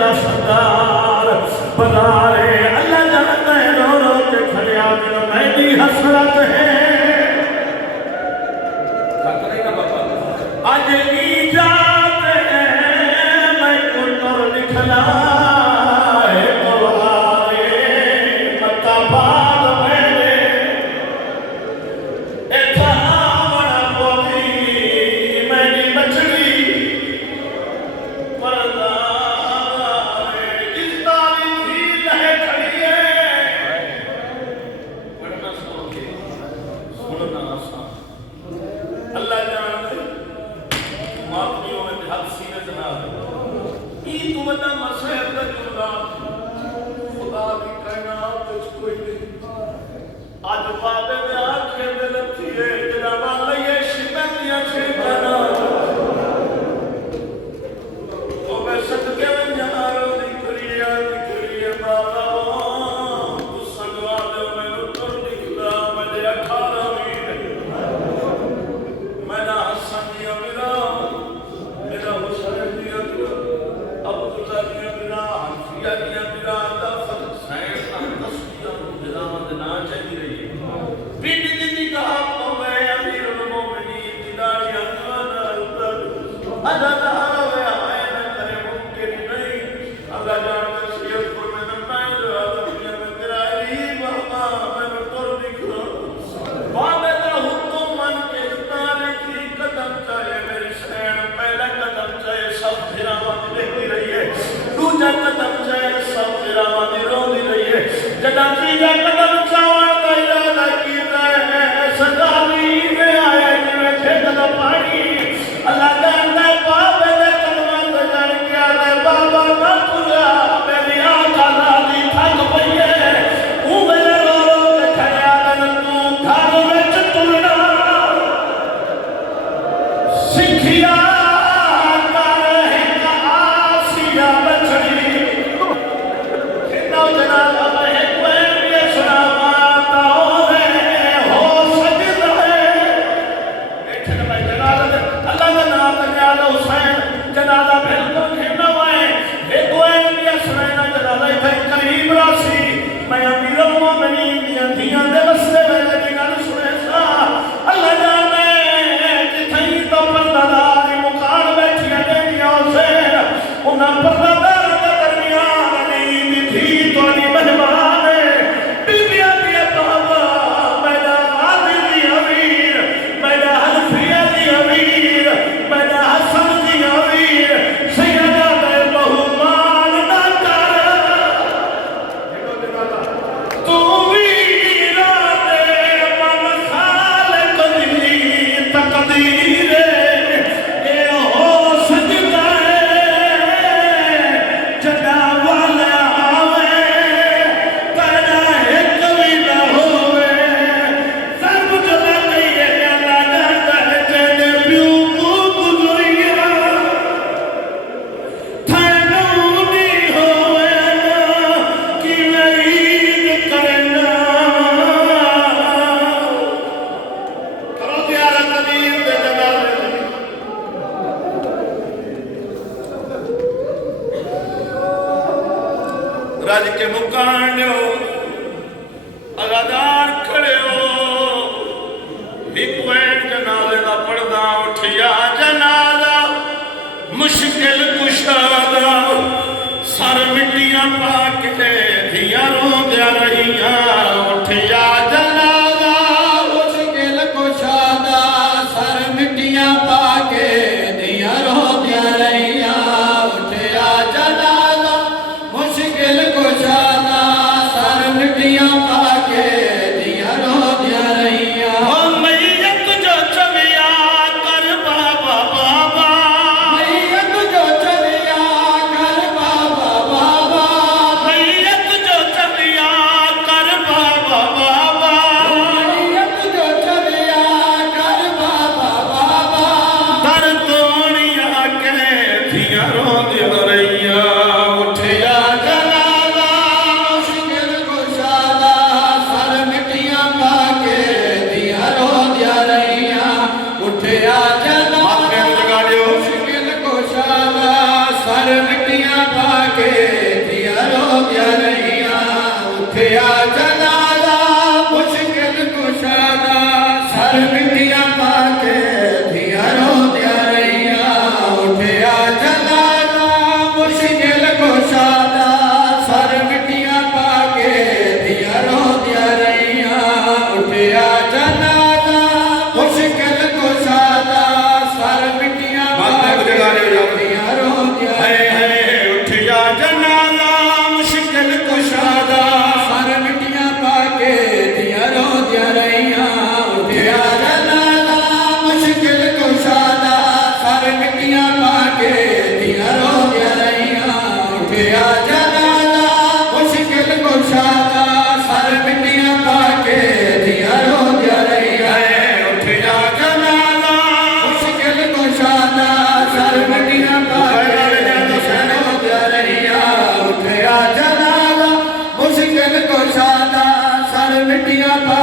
दा सरदार बदारे अल्लाह जानता है रो रो के खड़िया मेरा मेरी हसरत है आज इजात है मैं कुतर निकला है बवारे मता बाल मैंने ऐसा बड़ा बोली मेरी बचड़ी पर्दा इस तारी थी लहे खड़ी है पढ़ना सोके सुनना आसान अल्लाह जानते माफियों में हक सीने से ना ई तू बता मसले अंदर जुड़ा खुदा की कायनात कुछ कोई नहीं आज बाबे में आंखें में लगती है जनाब अल्लाह ये शिकनियां छिड़काना तो मैं सदके में जा रहा निकलिए बाबा तू संगवा दे मैंने तो निकला मुझे अखाड़ा भी मैंने हसन दिया मेरा हुसैन दिया अब्दुल्ला दिया मेरा हंफिया दिया मेरा दफन सैन तस्बिया मेरा मदना चाहिए रही बिन दिन कहा तो मैं अमीरुल मोमिनीन की दाढ़ी अंगाना उतर अदा वे आए न करे मुमकिन नहीं अल्लाह जानता सैयदपुर में मैं दुनिया में तेरा अली बाबा मैं तो निकलो बाबे दा हुक्म मन के तारे की कदम चाहे मेरी सैन पहला कदम चाहे सब फिरावत देखती रही है दूसरा कदम चाहे सब फिरावत रोती रही है जदा तीसरा कदम चाहे इरादा कीता है सदावी में आया जिवें खेत दा पानी अल्लाह जानदा बाबे दे कदमां ते चढ़ गया ले बाबा ना तुला मेरी आंखा लाली थक पई है तू मेरे रो रो के खड़िया तन तू घर विच तुरना सिखिया कर है आसिया बछड़ी कितना जनाब है कोई भी सुनावा तो हो सकता है बैठे भाई जनाब अल्लाह का नाम जनाब हुसैन जनाब बिल्कुल खेना है ये कोई भी सुनाना जनाब इधर करीब रासी मैं अमीरुल मोमिनीन दियां दे मसले वेले दी गल सुने सा अल्लाह जाने जिथई तो पर्दादार मुकान बैठियां देंदियां हुसैन उन्हां पर्दादार दे दरमियान नहीं थी तोनी मेहमान बीबियां दी बाबा मेरा गाजी दी अमीर मेरा हनफिया दी अमीर मेरा हसन दी अमीर सैयदा दे बहुमान ना कर तू वीरा दे मन खालिक दी तकदीर ए हो सजदा जदा वाला आवे तेरा एक भी ना होवे सब जदा नहीं है अल्लाह जानदा है तेरे प्यू को गुजरिया थानू नहीं होवे ना कि मेरी करना करो प्यार कबीर दे जनाब रज के मुकान दो अगादार खड़े हो एक वैन जनाले दा पड़दा उठिया जनाला मुश्किल कुशादा सर मिट्टियां पाक के धियां रोंदिया रहियां उठिया जनाला मुश्किल कुशादा सर मिट्टियां पाके दिया रोंदिया रहियां उठिया जनाला मुश्किल कुशादा सर मिट्टियां पाके दिया रोंदिया रहियां ओ मैयत जो चलिया कर बाबा बाबा मैयत जो चलिया कर बाबा बाबा मैयत जो चलिया कर बाबा बाबा मैयत जो चलिया कर बाबा बाबा दर तोड़िया के धियां रोंदिया रहियां उठिया जनाला मुश्किल कुशादा ਮੁਸ਼ਕਿਲ ਕੁਸ਼ਾਦਾ ਸਰ ਮਿੱਟੀਆਂ ਪਾ ਕੇ ਦੀਆਂ ਰੋਂਦੀਆਂ ਰਹੀਆਂ ਉੱਠਿਆ ਜਨਾਜ਼ਾ ਮੁਸ਼ਕਿਲ ਕੁਸ਼ਾਦਾ ਸਰ ਮਿੱਟੀਆਂ ਪਾ ਕੇ ਦੀਆਂ ਰੋਂਦੀਆਂ ਹੈ ਉੱਠਿਆ ਜਨਾਲਾ ਮੁਸ਼ਕਿਲ ਕੁਸ਼ਾਦਾ ਸਰ ਮਿੱਟੀਆਂ ਪਾ ਕੇ ਦੀਆਂ ਰੋਂਦੀਆਂ ਰਹੀਆਂ ਉੱਠਿਆ ਜਨਾਜ਼ਾ ਮੁਸ਼ਕਿਲ ਕੁਸ਼ਾਦਾ ਸਰ ਮਿੱਟੀਆਂ ਪਾ ਕੇ ਦੀਆਂ ਰੋਂਦੀਆਂ ਰਹੀਆਂ ਉੱਠਿਆ ਜਨਾਜ਼ਾ ਮੁਸ਼ਕਿਲ ਕੁਸ਼ਾਦਾ ਸਰ ਮਿੱਟੀਆਂ ਪਾ ਕੇ ਦੀਆਂ ਰੋਂਦੀਆਂ ਰਹੀਆਂ ਉੱਠਿਆ ਜਨਾਲਾ ਮੁਸ਼ਕਿਲ ਕੁਸ਼ਾਦਾ ਸਰ ਮਿੱਟੀਆਂ ਪਾ ਕੇ ਦੀਆਂ ਰੋਂਦੀਆਂ ਰਹੀਆਂ ਉੱਠਿਆ ਜਨਾਜ਼ਾ ਮੁਸ਼ਕਿਲ ਕੁਸ਼ਾਦਾ ਸਰ ਮਿੱਟੀਆਂ ਪਾ